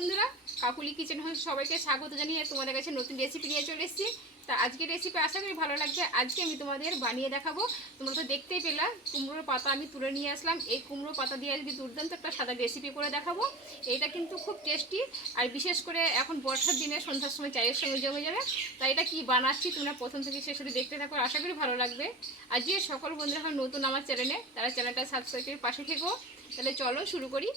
বন্ধুরা, Kakuli kitchen house সবাইকে স্বাগত জানিয়ে তোমাদের কাছে নতুন রেসিপি নিয়ে চলে এসেছি। তা আজকের রেসিপি আশা করি ভালো লাগবে আজকে আমি তোমাদের বানিয়ে দেখাবো। তোমরা তো দেখতেই পেলা, কুমড়োর পাতা আমি তুলে নিয়ে আসলাম। এই কুমড়ো পাতা দিয়ে আজকে দুর্দান্ত একটা সাদা রেসিপি করে দেখাবো। এটা কিন্তু খুব টেস্টি আর বিশেষ করে এখন বর্ষার দিনে সন্ধ্যার সময় চায়ের সঙ্গে জমে যাবে। তাই এটা কি বানাচ্ছি তোমরা প্রথম থেকে শেষ অবধি দেখতে থাকো, আশা করি ভালো লাগবে। আর যে সকল বন্ধুরা এখন নতুন আমার চ্যানেলে তারা চ্যানেলটা সাবস্ক্রাইব করে পাশে থেকো। তাহলে চলো শুরু করি।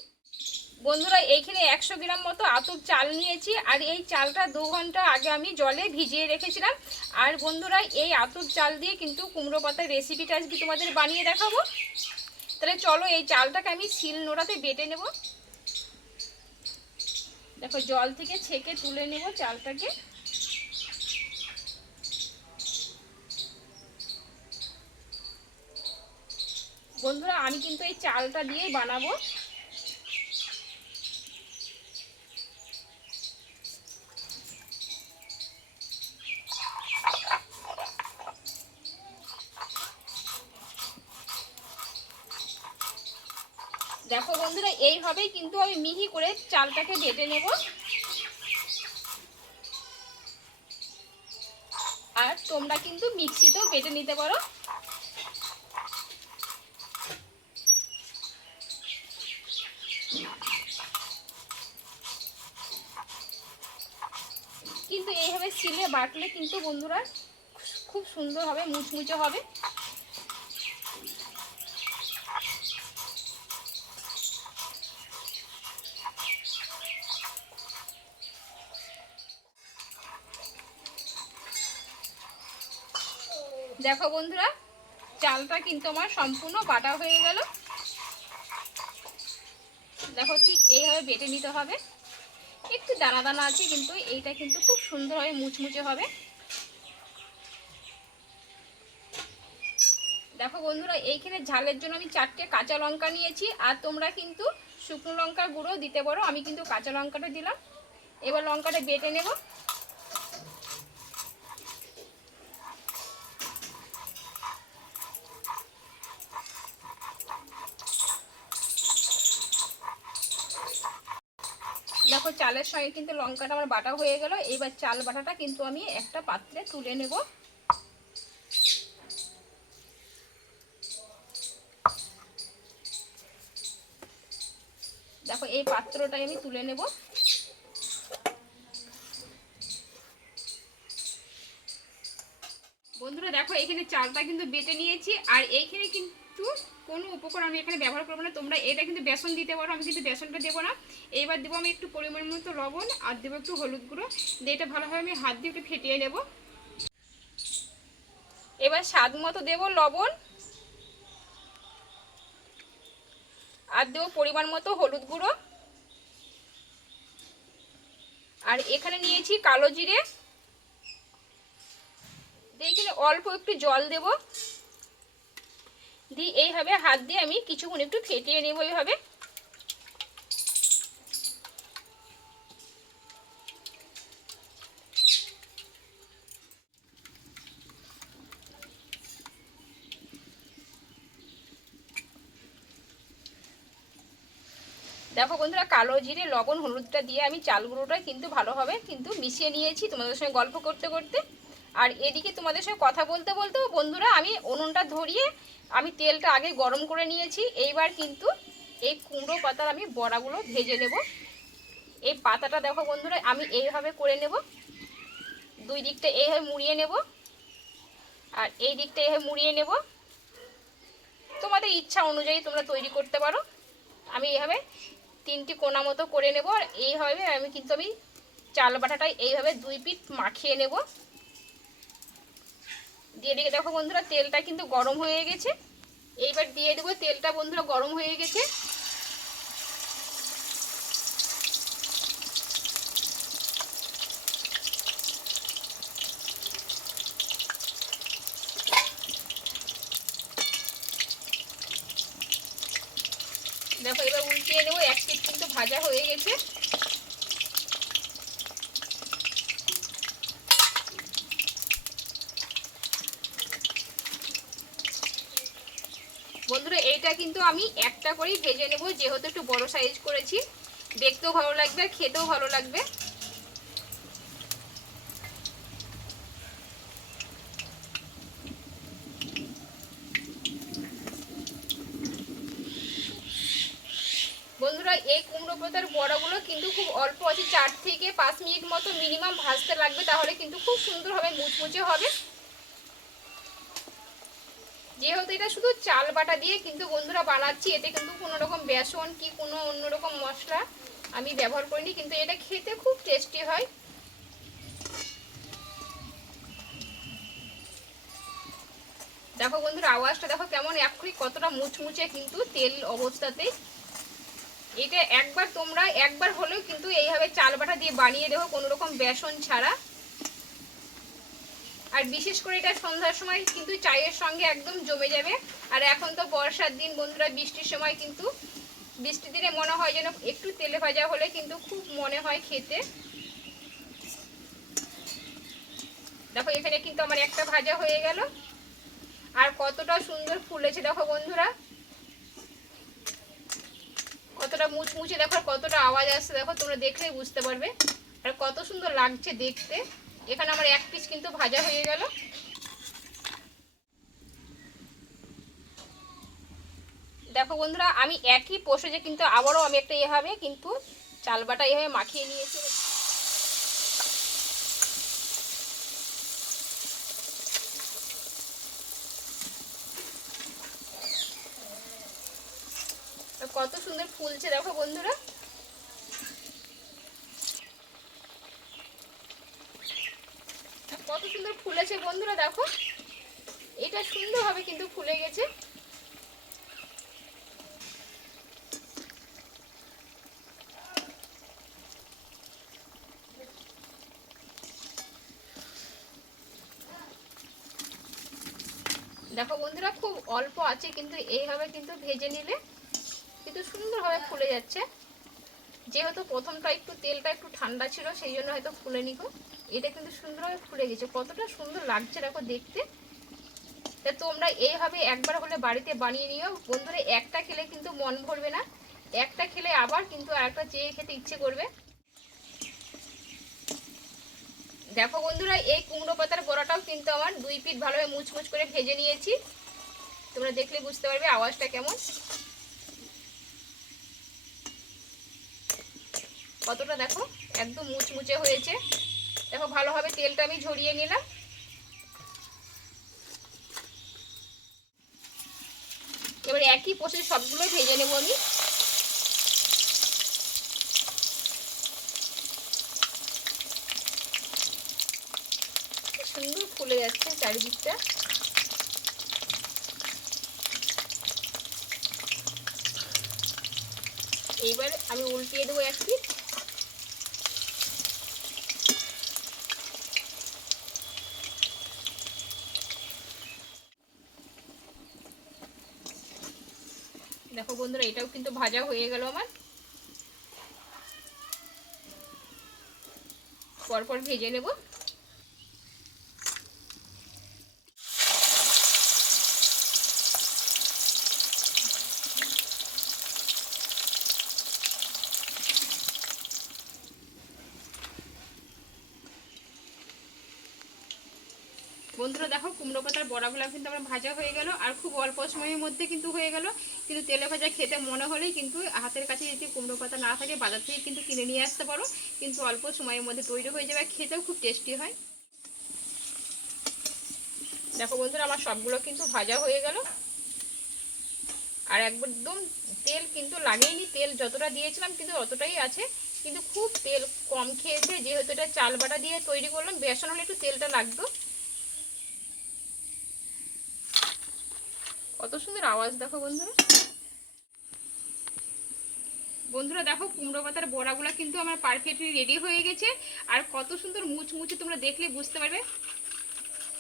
বন্ধুরা, এইখানে একশো গ্রাম মতো আতপ চাল নিয়েছি, আর এই চালটা দু ঘণ্টা আগে আমি জলে ভিজিয়ে রেখেছিলাম। আর বন্ধুরা, এই আতপ চাল দিয়ে কিন্তু কুমড়ো পাতার রেসিপিটা আজকে তোমাদের বানিয়ে দেখাবো। তাহলে চলো, এই চালটাকে আমি শিল নোড়াতে বেটে নেব। দেখো, জল থেকে ছেঁকে তুলে নেব চালটাকে। বন্ধুরা, আমি কিন্তু এই চালটা দিয়েই বানাবো। দেখো বন্ধুরা, এইভাবেই কিন্তু আমি মিহি করে চালটাকে বেটে নেব। আর তোমরা কিন্তু মিক্সিতেও বেটে নিতে পারো। কিন্তু এইভাবে শিলে বাটলে কিন্তু বন্ধুরা খুব সুন্দর হবে মুচমুচে হবে। দেখো বন্ধুরা, চালটা কিন্তু আমার সম্পূর্ণ বাটা হয়ে গেল। দেখো ঠিক এইভাবে বেটে নিতে হবে। একটু দানা দানা আছে, কিন্তু এইটা কিন্তু খুব সুন্দরভাবে মুচমুচে হবে। দেখো বন্ধুরা, এইখানে ঝালের জন্য আমি চারটে কাঁচা লঙ্কা নিয়েছি, আর তোমরা কিন্তু শুকনো লঙ্কার গুঁড়ো দিতে পারো। আমি কিন্তু কাঁচা লঙ্কাটা দিলাম। এবার লঙ্কাটা বেটে নেব। দেখো চালের সঙ্গে কিন্তু লঙ্কাটা আমার বাটা হয়ে গেল। এবার চাল বাটাটা কিন্তু আমি একটা পাত্রে তুলে নেব। দেখো, এই পাত্রটাই আমি তুলে নেব। বন্ধুরা, দেখো, এখানে চালটা কিন্তু বেটে নিয়েছি। আর এইখানে কিন্তু কোনো উপকরণ আমি এখানে ব্যবহার করব না। তোমরা এটা কিন্তু বেসন দিতে পারো, আমি কিন্তু বেসনটা দেবো না। এইবার দেবো আমি একটু পরিমাণ মতো লবণ আর দেবো একটু হলুদ গুঁড়ো। দিয়ে এটা ভালোভাবে আমি হাত দিয়ে একটু ফেটিয়ে নেব। এবার স্বাদ মতো দেবো লবণ। আর দেবো পরিমাণ মতো হলুদ গুঁড়ো। আর এখানে নিয়েছি কালো জিরে। এখানে অল্প একটু জল দেবো। দিয়ে এইভাবে হাত দিয়ে আমি কিছুক্ষণ একটু ফেটিয়ে নেব এইভাবে। দেখো বন্ধুরা, কালো জিরে, লবণ, হলুদটা দিয়ে আমি চাল গুঁড়োটা কিন্তু ভালোভাবে কিন্তু মিশিয়ে নিয়েছি তোমাদের সঙ্গে গল্প করতে করতে। আর এদিকে তোমাদের সঙ্গে কথা বলতে বলতে বন্ধুরা, আমি উনুনটা ধরিয়ে আমি তেলটা আগে গরম করে নিয়েছি। এইবার কিন্তু এই কুমড়ো পাতার আমি বড়াগুলো ভেজে নেব। এই পাতাটা দেখো বন্ধুরা, আমি এইভাবে করে নেব। দুই দিকটা এইভাবে মুড়িয়ে নেব। আর এই দিকটা এইভাবে মুড়িয়ে নেব। তোমাদের ইচ্ছা অনুযায়ী তোমরা তৈরি করতে পারো। আমি এইভাবে তিনটি কোনা মতো করে নেব, আর এইভাবে আমি কিন্তু আমি চাল বাটাটা এইভাবে দুই পিট মাখিয়ে নেব। দিয়ে দিকে দেখো বন্ধুরা, তেলটা কিন্তু গরম হয়ে গেছে। এইবার দিয়ে দেবো, তেলটা বন্ধুরা গরম হয়ে গেছে। দেখো, এবার উল্টিয়ে নেব, এক পিট কিন্তু ভাজা হয়ে গেছে। বন্ধুরা এইটা কিন্তু আমি একটা করেই ভেজে নেব, যেহেতু একটু বড় সাইজ করেছি। দেখতেও ভালো লাগবে, আর খেতেও ভালো লাগবে বন্ধুরা এই কুমড়ো পাতার বড়াগুলো কিন্তু খুব অল্প আছে, চার থেকে পাঁচ মিনিট মতো মিনিমাম ভাজতে লাগবে, তাহলে কিন্তু খুব সুন্দর হবে মুচমুচে হবে। যেহেতু এটা শুধু চাল বাটা দিয়ে কিন্তু বন্ধুরা বানাচ্ছি, এতে কিন্তু কোনো রকম বেসন কি কোনো অন্যরকম মশলা আমি ব্যবহার করিনি, কিন্তু এটা খেতে খুব টেস্টি হয়। দেখো বন্ধুরা, আওয়াজটা দেখো কেমন, এক্ষুনি কতটা মুচমুচে কিন্তু তেল অবস্থাতে এটা একবার তোমরা, একবার হলেও কিন্তু এইভাবে চাল বাটা দিয়ে বানিয়ে দেবো কোনো রকম বেসন ছাড়া। আর বিশেষ করে এটা সন্ধ্যার সময় কিন্তু চায়ের সঙ্গে একদম জমে যাবে। আর এখন তো বর্ষার দিন বন্ধুরা, বৃষ্টির সময় কিন্তু বৃষ্টির দিনে মনে হয় যেন একটু তেলে ভাজা হলে কিন্তু খুব মনে হয় খেতে। দেখো, এখানে কিন্তু আমার একটা ভাজা হয়ে গেল। আর কতটা সুন্দর ফুলেছে, দেখো বন্ধুরা। কতটা মুচমুচে, দেখো আর কতটা আওয়াজ আসছে, দেখো, তোমরা দেখলেই বুঝতে পারবে। আর কত সুন্দর লাগছে দেখতে। এখানে আমার এক পিস কিন্তু ভাজা হয়ে গেল। দেখো বন্ধুরা, আমি একই পোষে যে কিন্তু আবারও আমি একটা এভাবে কিন্তু চালবাটা এভাবে মাখিয়ে নিয়েছি। কত সুন্দর ফুলছে, দেখো বন্ধুরা। কত সুন্দর ফুলেছে বন্ধুরা, দেখো। এটা সুন্দরভাবে কিন্তু ফুলে গেছে। দেখো বন্ধুরা, খুব অল্প আছে, কিন্তু এইভাবে কিন্তু ভেজে নিলে সুন্দরভাবে ফুলে যাচ্ছে। যেহেতু প্রথমটা একটু তেলটা একটু ঠান্ডা ছিল, সেই জন্য হয়তো ফুলে নিকো এটা কিন্তু সুন্দরভাবে ফুলে গেছে। কতটা সুন্দর লাগছে দেখো দেখতে। তা তোমরা এইভাবে একবার হলে বাড়িতে বানিয়ে নিও। বন্ধুরা, একটা খেলে কিন্তু মন ভরবে না। একটা খেলে আবার কিন্তু আর একটা চেয়ে খেতে ইচ্ছে করবে। দেখো বন্ধুরা, এই কুমড়ো পাতার বড়াটাও কিন্তু আমার দুই পিঠ ভালোভাবে মুচমুচ করে ভেজে নিয়েছি। তোমরা দেখলে বুঝতে পারবে আওয়াজটা কেমন। কতটা দেখো? একদম মুচমুচে হয়েছে। দেখো, ভালোভাবে তেলটা আমি ঝরিয়ে নিলাম। এবার একই পোষে সবগুলো ভেজে নেব আমি। সুন্দর ফুলে যাচ্ছে চারিদিকটা। এইবার আমি উল্টিয়ে দেবো এক দেখো বন্ধুরা এটাও কিন্তু ভাজা হয়ে গেল আমার। পরপর ভেজে নেব। বন্ধুরা দেখো, কুমড়ো পাতার বড়াগুলো কিন্তু আমার ভাজা হয়ে গেল, আর খুব অল্প সময়ের মধ্যে কিন্তু হয়ে গেল। কিন্তু তেলে ভাজা খেতে মনে হলেই কিন্তু হাতের কাছে যদি কুমড়ো পাতা না থাকে, বাজার থেকে কিন্তু কিনে নিয়ে আসতে পারো। কিন্তু অল্প সময়ের মধ্যে তৈরি হয়ে যাবে খেতেও খুব টেস্টি হয়। দেখো বন্ধুরা, আমার সবগুলো কিন্তু ভাজা হয়ে গেল। আর একদম তেল কিন্তু লাগেইনি, তেল যতটা দিয়েছিলাম কিন্তু অতটাই আছে। কিন্তু খুব তেল কম খেয়েছে, যেহেতু এটা চাল বাটা দিয়ে তৈরি করলাম, বেসন হলে একটু তেলটা লাগতো। কত সুন্দর আওয়াজ দেখো বন্ধুরা। বন্ধুরা দেখো কুমড়ো পাতার বড়াগুলো কিন্তু আমার পারফেক্টলি রেডি হয়ে গেছে। আর কত সুন্দর মুচমুচে তোমরা দেখলে বুঝতে পারবে।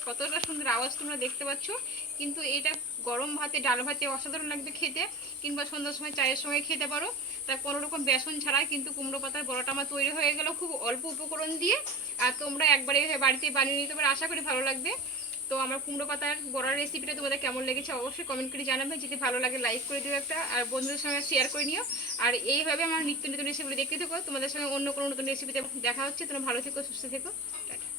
কতটা সুন্দর আওয়াজ তোমরা দেখতে পাচ্ছ। কিন্তু এটা গরম ভাতে, ডাল ভাতে অসাধারণ লাগবে খেতে। কিংবা সন্ধ্যার সময় চায়ের সময় খেতে পারো। তা কোনো রকম বেসন ছাড়া কিন্তু কুমড়ো পাতার বড়াটা আমার তৈরি হয়ে গেল খুব অল্প উপকরণ দিয়ে। আর তোমরা একবারে বাড়িতে বানিয়ে নিতে পারো, আশা করি ভালো লাগবে। তো আমার কুমড়ো পাতার বড়ার রেসিপিটা তোমাদের কেমন লেগেছে অবশ্যই কমেন্ট করে জানাবে। যদি ভালো লাগে লাইক করে দিও একটা, আর বন্ধুদের সঙ্গে শেয়ার করে নিও। আর এইভাবে আমার নিত্য নতুন রেসিপিগুলো দেখতে থেকো। তোমাদের সঙ্গে অন্য কোনো নতুন রেসিপিতে দেখা হচ্ছে। তোমরা ভালো থেকো, সুস্থ থেকো। টাটা।